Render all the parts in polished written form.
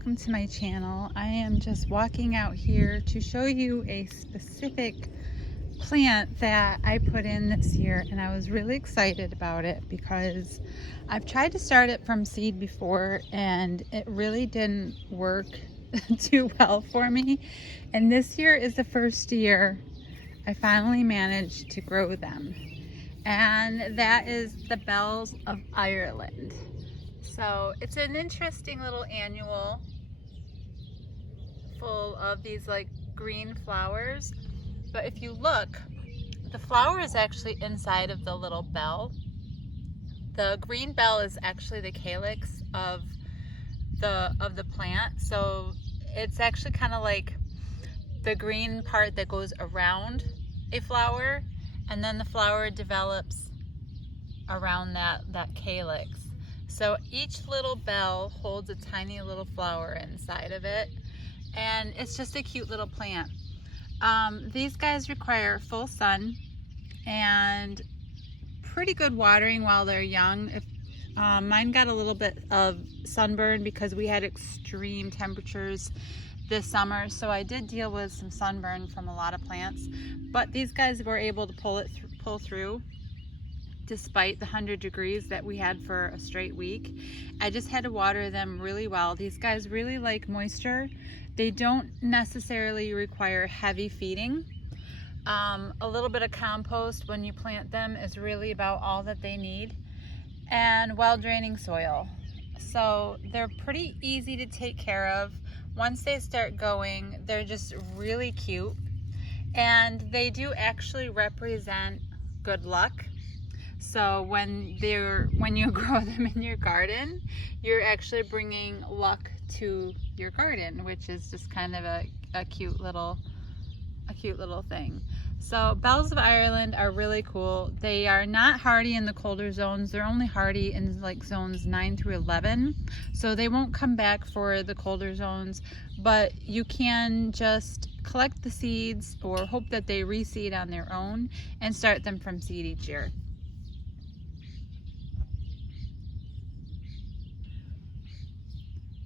welcome to my channel. I am just walking out here to show you a specific plant that I put in this year, and I was really excited about it because I've tried to start it from seed before and it really didn't work too well for me, and this year is the first year I finally managed to grow them, and that is the Bells of Ireland. So it's an interesting little annual full of these like green flowers, but if you look, the flower is actually inside of the little bell. The green bell is actually the calyx of the plant, so it's actually kind of like the green part that goes around a flower, and then the flower develops around that calyx. So each little bell holds a tiny little flower inside of it, and it's just a cute little plant. These guys require full sun and pretty good watering while they're young. Mine got a little bit of sunburn because we had extreme temperatures this summer, so I did deal with some sunburn from a lot of plants, but these guys were able to pull through despite the 100 degrees that we had for a straight week. I just had to water them really well. These guys really like moisture. They don't necessarily require heavy feeding. A little bit of compost when you plant them is really about all that they need, and well draining soil. So they're pretty easy to take care of. Once they start going, they're just really cute, and they do actually represent good luck. So when you grow them in your garden, you're actually bringing luck to your garden, which is just kind of a cute little thing. So Bells of Ireland are really cool. They are not hardy in the colder zones. They're only hardy in like zones 9 through 11. So they won't come back for the colder zones, but you can just collect the seeds or hope that they reseed on their own and start them from seed each year.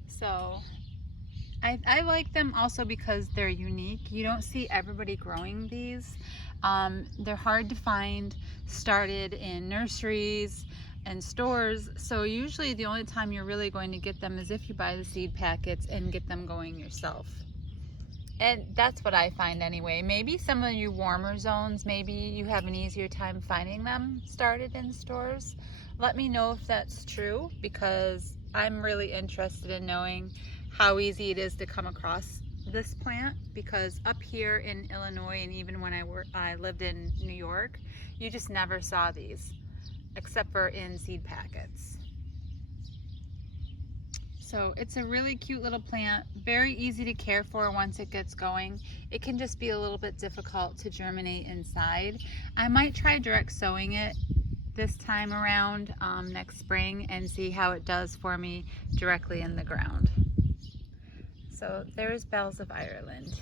So I like them also because they're unique. You don't see everybody growing these. They're hard to find, started in nurseries and stores, so usually the only time you're really going to get them is if you buy the seed packets and get them going yourself. And that's what I find anyway. Maybe some of you warmer zones, maybe you have an easier time finding them started in stores. Let me know if that's true, because I'm really interested in knowing how easy it is to come across this plant, because up here in Illinois, and even when I lived in New York, you just never saw these except for in seed packets. So it's a really cute little plant, very easy to care for once it gets going. It can just be a little bit difficult to germinate inside. I might try direct sowing it this time around next spring and see how it does for me directly in the ground. So there's Bells of Ireland.